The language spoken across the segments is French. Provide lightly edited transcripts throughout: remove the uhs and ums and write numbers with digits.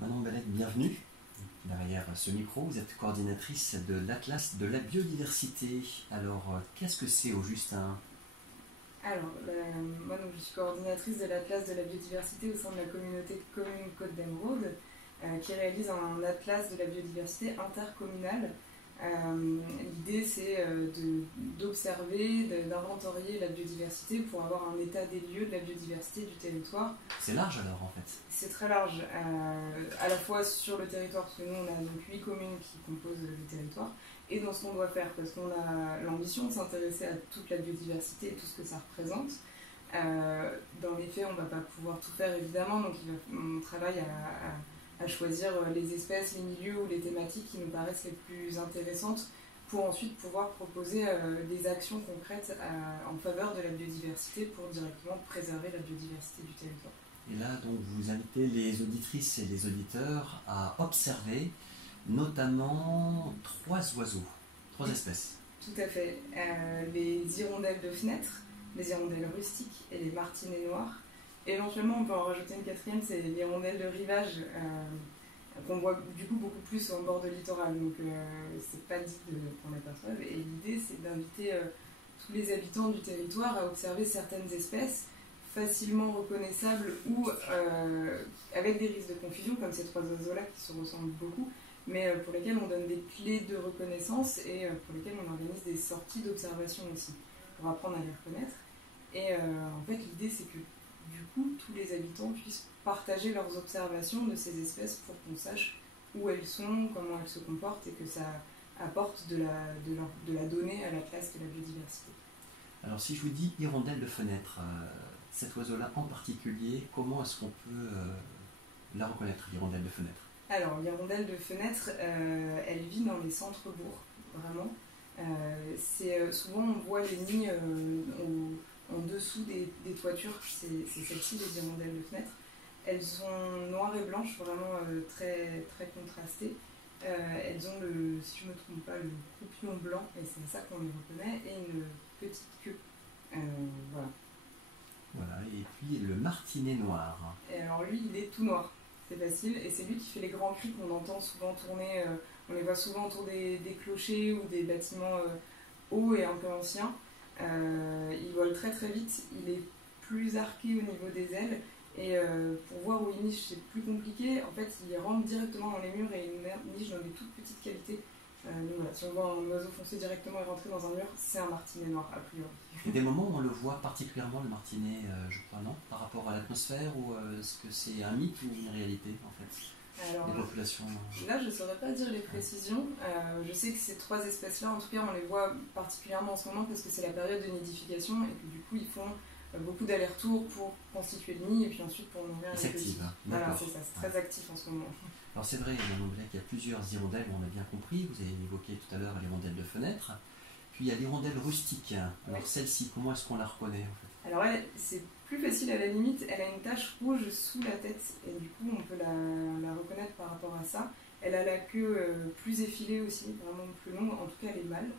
Manon Bellec, bienvenue. Derrière ce micro, vous êtes coordinatrice de l'Atlas de la biodiversité. Alors, qu'est-ce que c'est au juste, hein? Alors, moi donc, je suis coordinatrice de l'Atlas de la biodiversité au sein de la communauté de communes Côte d'Emeraude, qui réalise un atlas de la biodiversité intercommunale. L'idée, c'est d'observer, d'inventorier la biodiversité pour avoir un état des lieux de la biodiversité du territoire. C'est large alors, en fait? C'est très large, à la fois sur le territoire, parce que nous, on a donc 8 communes qui composent le territoire, et dans ce qu'on doit faire, parce qu'on a l'ambition de s'intéresser à toute la biodiversité et tout ce que ça représente. Dans les faits, on ne va pas pouvoir tout faire, évidemment, donc on travaille à choisir les espèces, les milieux ou les thématiques qui nous paraissent les plus intéressantes pour ensuite pouvoir proposer des actions concrètes en faveur de la biodiversité pour directement préserver la biodiversité du territoire. Et là, donc, vous invitez les auditrices et les auditeurs à observer notamment 3 oiseaux, 3 espèces. Tout à fait. Les hirondelles de fenêtre, les hirondelles rustiques et les martinets noirs. Et éventuellement, on peut en rajouter une 4e, c'est les hirondelles de rivage, qu'on voit du coup beaucoup plus en bord de littoral. Donc, c'est pas dit qu'on aperçoive. Et l'idée, c'est d'inviter tous les habitants du territoire à observer certaines espèces facilement reconnaissables ou avec des risques de confusion, comme ces 3 oiseaux-là qui se ressemblent beaucoup, mais pour lesquels on donne des clés de reconnaissance et pour lesquels on organise des sorties d'observation aussi, pour apprendre à les reconnaître. Et en fait, l'idée, c'est que du coup, tous les habitants puissent partager leurs observations de ces espèces pour qu'on sache où elles sont, comment elles se comportent et que ça apporte de la donnée à l'atlas de la biodiversité. Alors, si je vous dis hirondelle de fenêtre, cet oiseau-là en particulier, comment est-ce qu'on peut la reconnaître, l'hirondelle de fenêtre? Alors, l'hirondelle de fenêtre, elle vit dans les centres-bourgs, vraiment. Souvent, on voit les nids en dessous des toitures, c'est celles-ci, les hirondelles de fenêtre. Elles sont noires et blanches, vraiment très, très contrastées. Elles ont, si je ne me trompe pas, le croupion blanc, et c'est à ça qu'on les reconnaît, et une petite queue. Voilà. Voilà, et puis le martinet noir. Et alors lui, il est tout noir, c'est facile, et c'est lui qui fait les grands cris qu'on entend souvent tourner, on les voit souvent autour des clochers ou des bâtiments hauts et un peu anciens. Il vole très très vite, il est plus arqué au niveau des ailes, et pour voir où il niche, c'est plus compliqué. En fait, il rentre directement dans les murs et il niche dans des toutes petites cavités. Donc voilà, si on voit un oiseau foncer directement et rentrer dans un mur, c'est un martinet noir, a priori. Il y a des moments où on le voit particulièrement, le martinet, je crois, non? Par rapport à l'atmosphère, ou est-ce que c'est un mythe ou une réalité, en fait? Alors, les populations... Là, je ne saurais pas dire les précisions. Je sais que ces 3 espèces-là, en tout cas, on les voit particulièrement en ce moment parce que c'est la période de nidification et que du coup, ils font beaucoup d'allers-retours pour constituer le nid et puis ensuite pour nourrir les petits. Voilà, c'est ça, c'est très actif en ce moment. Alors c'est vrai, Manon Bellec, il y a plusieurs hirondelles, on a bien compris, vous avez évoqué tout à l'heure l'hirondelle de fenêtre, puis il y a l'hirondelle rustique. Alors celle-ci, comment est-ce qu'on la reconnaît en fait? Alors elle, c'est plus facile à la limite, elle a une tache rouge sous la tête et du coup on peut la reconnaître par rapport à ça. Elle a la queue plus effilée aussi, vraiment plus longue, en tout cas elle est mâle.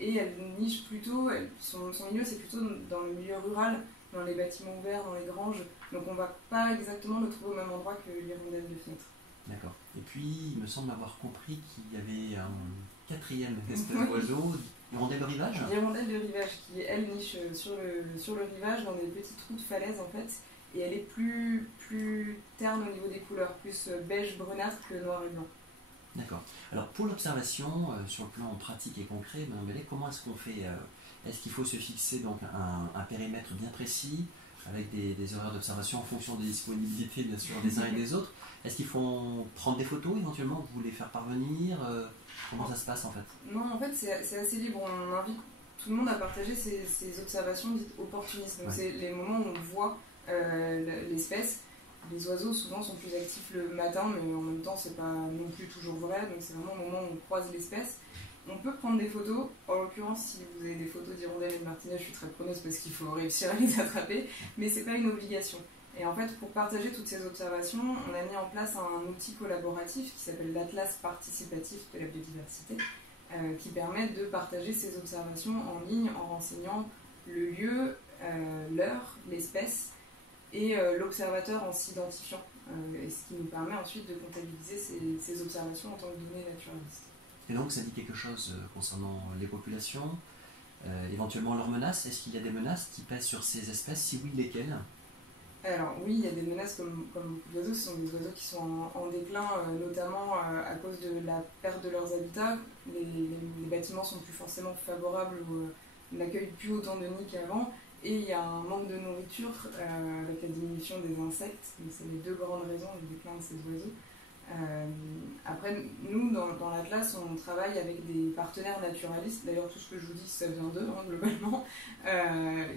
Et elle niche plutôt, son milieu c'est plutôt dans le milieu rural, dans les bâtiments ouverts, dans les granges, donc on ne va pas exactement le trouver au même endroit que l'hirondelle de fenêtre. D'accord. Et puis il me semble avoir compris qu'il y avait un 4e espèce d'oiseau, l'hirondelle de rivage. L'hirondelle de rivage qui elle niche sur le rivage dans des petits trous de falaise en fait, et elle est plus terne au niveau des couleurs, plus beige brunâtre que noir et blanc. D'accord. Alors pour l'observation, sur le plan pratique et concret, Manon Bellec, comment est-ce qu'on fait? Est-ce qu'il faut se fixer donc un périmètre bien précis, avec des horaires d'observation en fonction des disponibilités bien sûr des uns et des autres? Est-ce qu'il faut prendre des photos éventuellement, vous les faire parvenir? Comment ça se passe en fait? Non, en fait c'est assez libre, on invite tout le monde à partager ses observations dites opportunistes. Donc c'est les moments où on voit l'espèce. Les oiseaux souvent sont plus actifs le matin, mais en même temps c'est pas non plus toujours vrai, donc c'est vraiment au moment où on croise l'espèce. On peut prendre des photos, en l'occurrence si vous avez des photos d'hirondelles et de martinets, je suis très preneuse parce qu'il faut réussir à les attraper, mais c'est pas une obligation. Et en fait, pour partager toutes ces observations, on a mis en place un outil collaboratif qui s'appelle l'Atlas participatif de la biodiversité, qui permet de partager ces observations en ligne en renseignant le lieu, l'heure, l'espèce, et l'observateur en s'identifiant et ce qui nous permet ensuite de comptabiliser ces observations en tant que données naturalistes. Et donc ça dit quelque chose concernant les populations, éventuellement leurs menaces. Est-ce qu'il y a des menaces qui pèsent sur ces espèces? Si oui, lesquelles? Alors oui, il y a des menaces comme beaucoup d'oiseaux. Ce sont des oiseaux qui sont en déclin, notamment à cause de la perte de leurs habitats. Les bâtiments sont plus forcément favorables, n'accueillent plus autant de nids qu'avant. Et il y a un manque de nourriture avec la diminution des insectes. C'est les deux grandes raisons du déclin de ces oiseaux. Après, nous, dans l'Atlas, on travaille avec des partenaires naturalistes. D'ailleurs, tout ce que je vous dis, ça vient d'eux, globalement,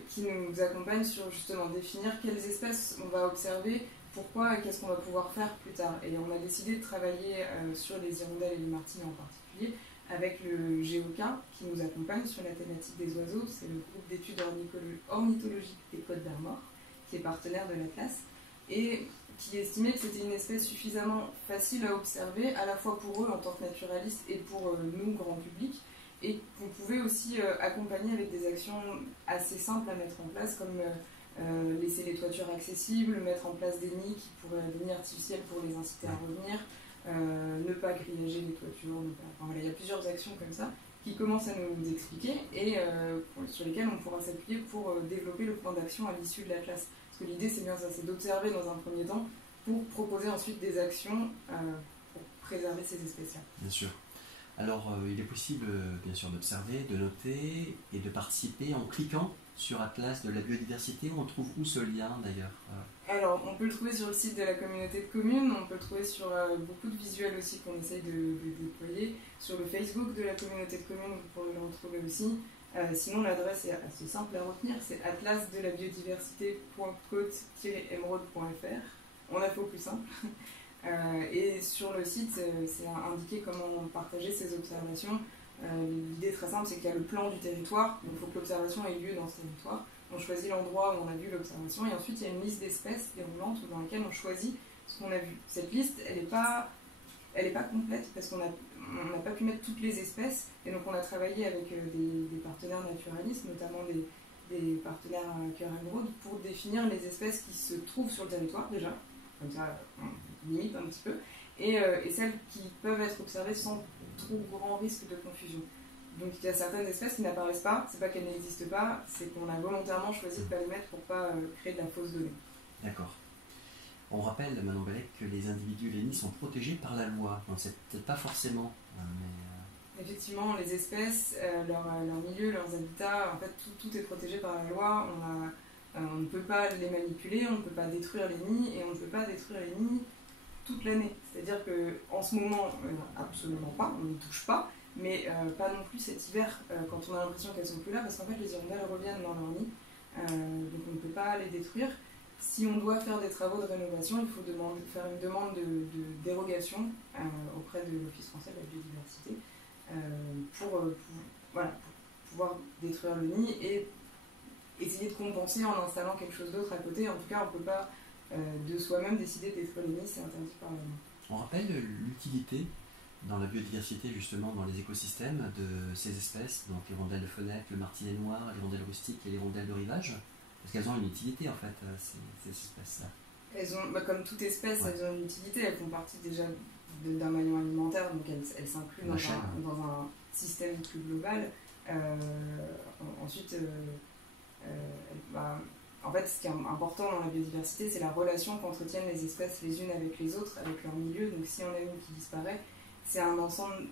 qui nous accompagnent sur justement définir quelles espèces on va observer, pourquoi et qu'est-ce qu'on va pouvoir faire plus tard. Et on a décidé de travailler sur les hirondelles et les martinets en particulier, avec le GEOK qui nous accompagne sur la thématique des oiseaux. C'est le groupe d'études ornithologiques des Côtes d'Armor, qui est partenaire de l'Atlas, et qui estimait que c'était une espèce suffisamment facile à observer, à la fois pour eux en tant que naturalistes et pour nous, grand public, et qu'on pouvait aussi accompagner avec des actions assez simples à mettre en place, comme laisser les toitures accessibles, mettre en place des nids qui pourraient devenir artificiels pour les inciter à revenir, ne pas grillager les toitures, enfin, voilà, il y a plusieurs actions comme ça qui commencent à nous expliquer et sur lesquelles on pourra s'appuyer pour développer le plan d'action à l'issue de l'Atlas. Parce que l'idée c'est bien ça, c'est d'observer dans un premier temps pour proposer ensuite des actions pour préserver ces espèces-là. Bien sûr. Alors il est possible bien sûr d'observer, de noter et de participer en cliquant sur Atlas de la biodiversité. On trouve où ce lien d'ailleurs? Alors, on peut le trouver sur le site de la communauté de communes, on peut le trouver sur beaucoup de visuels aussi qu'on essaye de déployer. Sur le Facebook de la communauté de communes, vous pourrez le retrouver aussi. Sinon, l'adresse est assez simple à retenir, c'est atlasdelabiodiversité.côte-émeraude.fr. On a fait au plus simple. Et sur le site, c'est indiqué comment partager ces observations. L'idée est très simple, c'est qu'il y a le plan du territoire, donc il faut que l'observation ait lieu dans ce territoire. On choisit l'endroit où on a vu l'observation et ensuite il y a une liste d'espèces déroulantes dans laquelle on choisit ce qu'on a vu. Cette liste, elle n'est pas complète parce qu'on n'a pas pu mettre toutes les espèces et donc on a travaillé avec des partenaires naturalistes, notamment des partenaires Cœur Émeraude, pour définir les espèces qui se trouvent sur le territoire déjà, comme ça on limite un petit peu, et celles qui peuvent être observées sans trop grand risque de confusion. Donc il y a certaines espèces qui n'apparaissent pas, c'est pas qu'elles n'existent pas, c'est qu'on a volontairement choisi de ne pas les mettre pour ne pas créer de la fausse donnée. D'accord. On rappelle, Manon Bellec, que les individus et les nids sont protégés par la loi. Donc c'est peut-être pas forcément, mais... Effectivement, les espèces, leur milieu, leurs habitats, en fait tout est protégé par la loi. On ne peut pas les manipuler, on ne peut pas détruire les nids et on ne peut pas détruire les nids toute l'année. C'est-à-dire qu'en ce moment, absolument pas, on n'y touche pas, mais pas non plus cet hiver quand on a l'impression qu'elles sont plus là, parce qu'en fait les hirondelles reviennent dans leur nid, donc on ne peut pas les détruire. Si on doit faire des travaux de rénovation, il faut faire une demande de dérogation auprès de l'Office français de la biodiversité pour pouvoir détruire le nid et essayer de compenser en installant quelque chose d'autre à côté. En tout cas, on ne peut pas de soi-même décider de détruire les nids, c'est interdit par la loi. On rappelle l'utilité dans la biodiversité, justement dans les écosystèmes, de ces espèces, donc l'hirondelle de fenêtre, le martinet noir, l'hirondelle rustique et l'hirondelle de rivage, parce qu'elles ont une utilité en fait, ces espèces-là. Elles ont, comme toute espèce, elles ont une utilité, elles font partie déjà d'un maillon alimentaire, donc elles s'incluent dans un système plus global. Ensuite, en fait, ce qui est important dans la biodiversité, c'est la relation qu'entretiennent les espèces les unes avec les autres, avec leur milieu. Donc si on a une qui disparaît, c'est un ensemble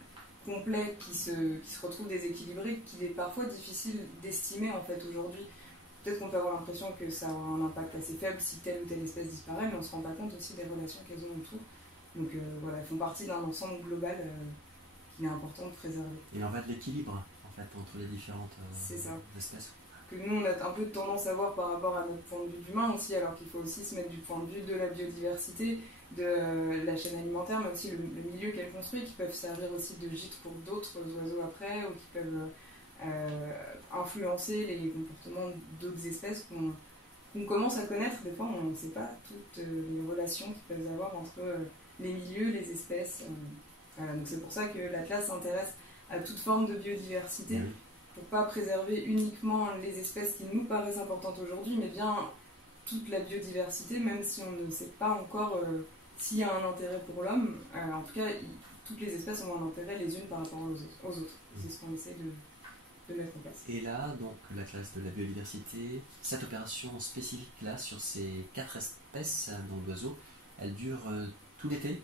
complet qui se retrouve déséquilibré, qu'il est parfois difficile d'estimer en fait aujourd'hui. Peut-être qu'on peut avoir l'impression que ça aura un impact assez faible si telle ou telle espèce disparaît, mais on ne se rend pas compte aussi des relations qu'elles ont autour. Donc voilà, elles font partie d'un ensemble global qu'il est important de préserver. Il en va de l'équilibre en fait entre les différentes espèces. Que nous on a un peu tendance à voir par rapport à notre point de vue d'humain aussi, alors qu'il faut aussi se mettre du point de vue de la biodiversité, de la chaîne alimentaire, mais aussi le milieu qu'elle construit, qui peuvent servir aussi de gîte pour d'autres oiseaux après, ou qui peuvent influencer les comportements d'autres espèces qu'on commence à connaître. Des fois on ne sait pas toutes les relations qu'ils peuvent avoir entre les milieux, les espèces. Donc c'est pour ça que l'Atlas s'intéresse à toute forme de biodiversité, pour pas préserver uniquement les espèces qui nous paraissent importantes aujourd'hui, mais bien toute la biodiversité, même si on ne sait pas encore s'il y a un intérêt pour l'homme. En tout cas, toutes les espèces ont un intérêt les unes par rapport aux autres. C'est ce qu'on essaie de mettre en place. Et là, donc la classe de la biodiversité, cette opération spécifique là sur ces 4 espèces d'oiseaux, elle dure tout l'été?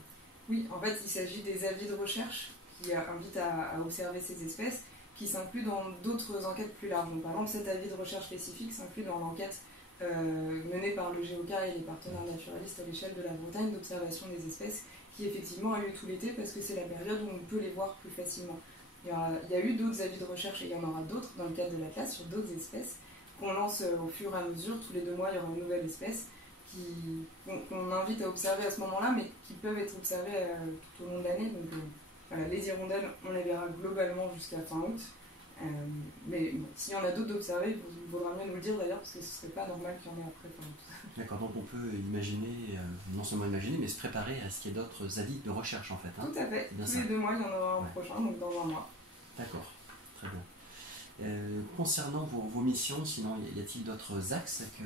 Oui, en fait, il s'agit des avis de recherche qui invitent à observer ces espèces, qui s'incluent dans d'autres enquêtes plus larges. Donc, par exemple, cet avis de recherche spécifique s'inclut dans l'enquête menée par le GEOCA et les partenaires naturalistes à l'échelle de la Bretagne d'observation des espèces, qui effectivement a lieu tout l'été parce que c'est la période où on peut les voir plus facilement. Il y a eu d'autres avis de recherche et il y en aura d'autres dans le cadre de la classe sur d'autres espèces qu'on lance au fur et à mesure. Tous les 2 mois, il y aura une nouvelle espèce qu'on invite à observer à ce moment-là, mais qui peuvent être observées tout au long de l'année. Donc voilà, les hirondelles, on les verra globalement jusqu'à fin août. Mais bon, s'il y en a d'autres d'observer, il vaudra mieux nous le dire d'ailleurs, parce que ce ne serait pas normal qu'il y en ait après fin août. D'accord, donc on peut imaginer, non seulement imaginer, mais se préparer à ce qu'il y ait d'autres avis de recherche en fait. Hein. Tout à fait. Tous les 2 mois, il y en aura un prochain, donc dans 1 mois. D'accord, très bien. Concernant vos missions, sinon, y a-t-il d'autres axes que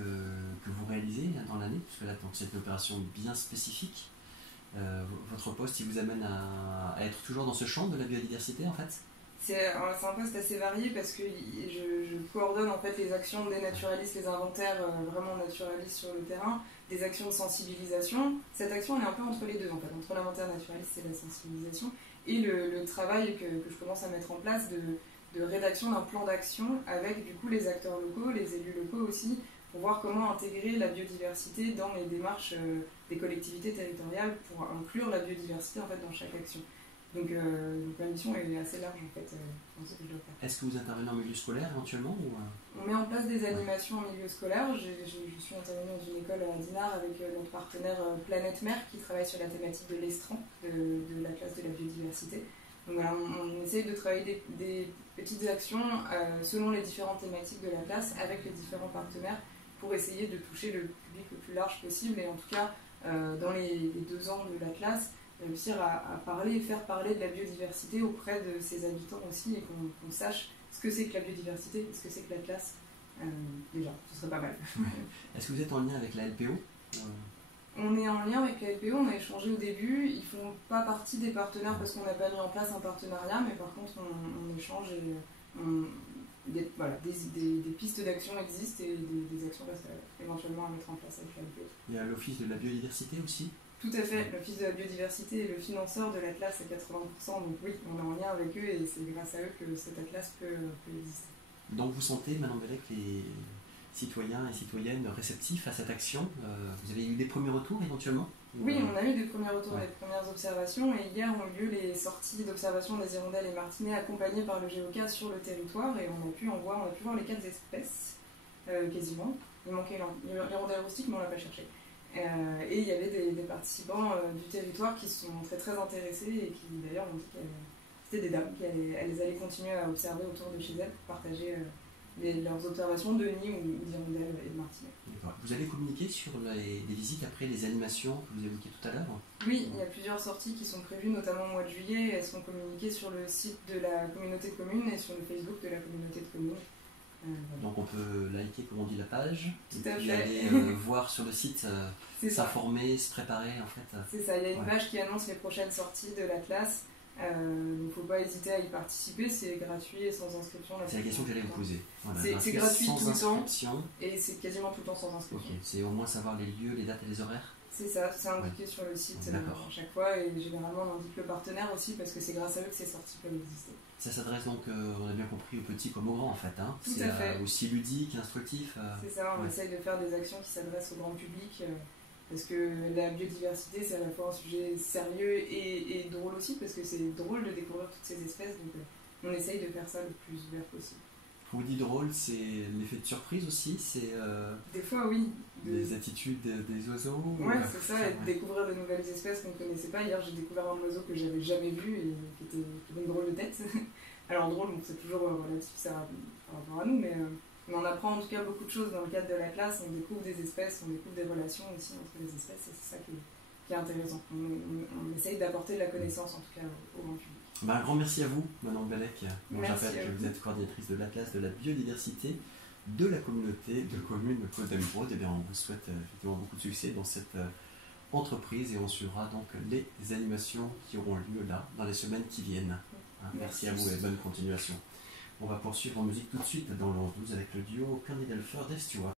vous réalisez dans l'année? Parce que là, donc, c'est une opération bien spécifique. Votre poste, il vous amène à être toujours dans ce champ de la biodiversité, en fait? C'est un poste assez varié parce que je coordonne en fait les actions des naturalistes, les inventaires vraiment naturalistes sur le terrain, des actions de sensibilisation. Cette action, elle est un peu entre les deux, en fait, entre l'inventaire naturaliste et la sensibilisation, et le travail que je commence à mettre en place de rédaction d'un plan d'action avec du coup les acteurs locaux, les élus locaux aussi, pour voir comment intégrer la biodiversité dans les démarches des collectivités territoriales pour inclure la biodiversité en fait dans chaque action. Donc la mission est assez large en fait dans ce que je dois faire. Est-ce que vous intervenez en milieu scolaire éventuellement ou... On met en place des animations en milieu scolaire. Je suis intervenue dans une école à Dinard avec notre partenaire Planète Mer qui travaille sur la thématique de l'estran, de la classe de la biodiversité. Donc voilà, on essaye de travailler des petites actions selon les différentes thématiques de la classe avec les différents partenaires pour essayer de toucher le public le plus large possible et en tout cas dans les 2 ans de la classe réussir à parler et faire parler de la biodiversité auprès de ses habitants aussi et qu'on sache ce que c'est que la biodiversité, ce que c'est que la classe. Déjà, ce serait pas mal. Est-ce que vous êtes en lien avec la LPO? On est en lien avec la LPO, on a échangé au début, ils font pas partie des partenaires parce qu'on n'a pas mis en place un partenariat, mais par contre on échange et des pistes d'action existent et des actions éventuellement à mettre en place avec la LPO. Il y a l'Office de la biodiversité aussi? Tout à fait, l'Office de la biodiversité est le financeur de l'Atlas à 80%, donc oui, on est en lien avec eux et c'est grâce à eux que cet Atlas peut exister. Donc vous sentez, Manon Bellec, les citoyens et citoyennes réceptifs à cette action? Vous avez eu des premiers retours éventuellement? Oui, on a eu des premiers retours, des premières observations et hier ont eu lieu les sorties d'observation des hirondelles et martinets accompagnées par le GEOCA sur le territoire et on a pu voir les 4 espèces quasiment. Il manquait l'hirondelle rustique mais on ne l'a pas cherché. Et il y avait des participants du territoire qui se sont très intéressés et qui d'ailleurs ont dit que c'était des dames, qu'elles allaient continuer à observer autour de chez elles pour partager leurs observations de nids ou d'hirondelles et de martinets. Vous allez communiquer sur les visites après les animations que vous évoquiez tout à l'heure? Oui, il y a plusieurs sorties qui sont prévues, notamment au mois de juillet. Elles sont communiquées sur le site de la communauté de communes et sur le Facebook de la communauté de communes. Donc on peut liker, comme on dit, la page, tout à et puis fait. aller voir sur le site, s'informer, se préparer en fait. C'est ça, il y a une page qui annonce les prochaines sorties de l'Atlas. Il ne faut pas hésiter à y participer, c'est gratuit et sans inscription. C'est la question que j'allais vous poser. Voilà, c'est gratuit sans tout le temps et c'est quasiment tout le temps sans inscription. Okay. C'est au moins savoir les lieux, les dates et les horaires? C'est ça, c'est indiqué sur le site à chaque fois et généralement on indique le partenaire aussi parce que c'est grâce à eux que ces sorties peuvent exister. Ça s'adresse donc, on a bien compris, aux petits comme aux grands en fait. Hein. Tout à fait. Aussi ludique, instructif. C'est ça, on essaye de faire des actions qui s'adressent au grand public parce que la biodiversité c'est à la fois un sujet sérieux et drôle aussi parce que c'est drôle de découvrir toutes ces espèces donc on essaye de faire ça le plus ouvert possible. Quand vous dites drôle, c'est l'effet de surprise aussi, c'est des fois oui. Les attitudes des oiseaux. Ouais, c'est ça, et découvrir de nouvelles espèces qu'on ne connaissait pas. Hier, j'ai découvert un oiseau que j'avais jamais vu et qui avait une drôle de tête. Alors drôle, bon, c'est toujours relatif par rapport à nous, mais on apprend en tout cas beaucoup de choses dans le cadre de la classe. On découvre des espèces, on découvre des relations aussi entre les espèces, et c'est ça qui est intéressant. On essaye d'apporter de la connaissance en tout cas au grand public. Un grand merci à vous, Manon Bellec. Bon, je rappelle que vous êtes coordinatrice de l'Atlas de la biodiversité de la communauté de communes Côte d'Emeraude. Eh bien, on vous souhaite effectivement beaucoup de succès dans cette entreprise et on suivra donc les animations qui auront lieu là dans les semaines qui viennent. Merci à vous et bonne continuation. On va poursuivre en musique tout de suite dans le 11-12 avec le duo Candy Delfer des Stewart.